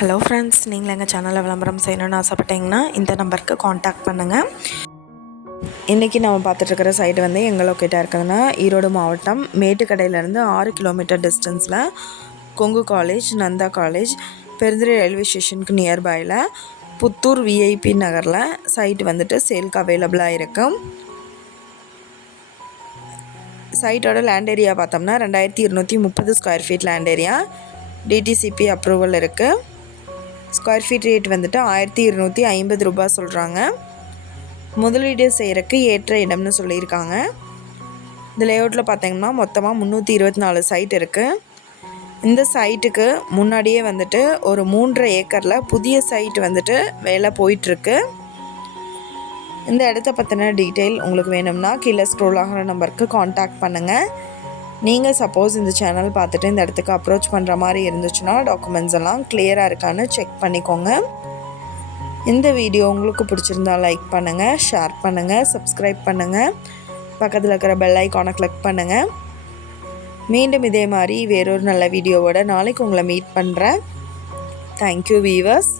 Hello friends, நீங்கள் எங்கள் சேனலில் விளம்பரம் செய்யணும்னு ஆசைப்பட்டீங்கன்னா இந்த நம்பருக்கு காண்டாக்ட் பண்ணுங்கள். இன்றைக்கி நம்ம பார்த்துட்ருக்கிற சைடு வந்து எங்கே லொக்கேட்டாக இருக்குதுன்னா, ஈரோடு மாவட்டம் மேட்டுக்கடையிலேருந்து 6 கிலோமீட்டர் டிஸ்டன்ஸில் Kongu college, Nandha college, Perundurai railway ஸ்டேஷனுக்கு நியர்பையில் புத்தூர் விஐபி நகரில் சைட் வந்துட்டு சேல்க்கு அவைலபிளாக இருக்கும். சைட்டோட லேண்ட் ஏரியா பார்த்தோம்னா 2230 square feet land area. DTCP approval இருக்குது. ஸ்கொயர் ஃபீட் ரேட் வந்துட்டு 1250 ரூபாய் சொல்கிறாங்க. முதலீடு செய்கிறக்கு ஏற்ற இடம்னு சொல்லியிருக்காங்க. இந்த லேஅவுட்டில் பார்த்தீங்கன்னா மொத்தமாக 324 சைட் இருக்குது. இந்த சைட்டுக்கு முன்னாடியே வந்துட்டு ஒரு 3.5 ஏக்கரில் புதிய சைட் வந்துட்டு வேலை போயிட்டுருக்கு. இந்த இடத்த பற்றின டீட்டெயில் உங்களுக்கு வேணும்னா கீழே ஸ்க்ரோல் ஆகிற நம்பருக்கு காண்டாக்ட் பண்ணுங்கள். நீங்கள் சப்போஸ் இந்த சேனல் பார்த்துட்டு இந்த இடத்துக்கு அப்ரோச் பண்ணுற மாதிரி இருந்துச்சுன்னா டாக்குமெண்ட்ஸ் எல்லாம் கிளியராக இருக்கான்னு செக் பண்ணிக்கோங்க. இந்த வீடியோ உங்களுக்கு பிடிச்சிருந்தா லைக் பண்ணுங்கள், ஷேர் பண்ணுங்கள், சப்ஸ்கிரைப் பண்ணுங்கள், பக்கத்தில் இருக்கிற பெல் ஐக்கானை கிளிக் பண்ணுங்கள். மீண்டும் இதே மாதிரி வேறொரு நல்ல வீடியோவோட நாளைக்கு உங்களை மீட் பண்ணுறேன். Thank you viewers.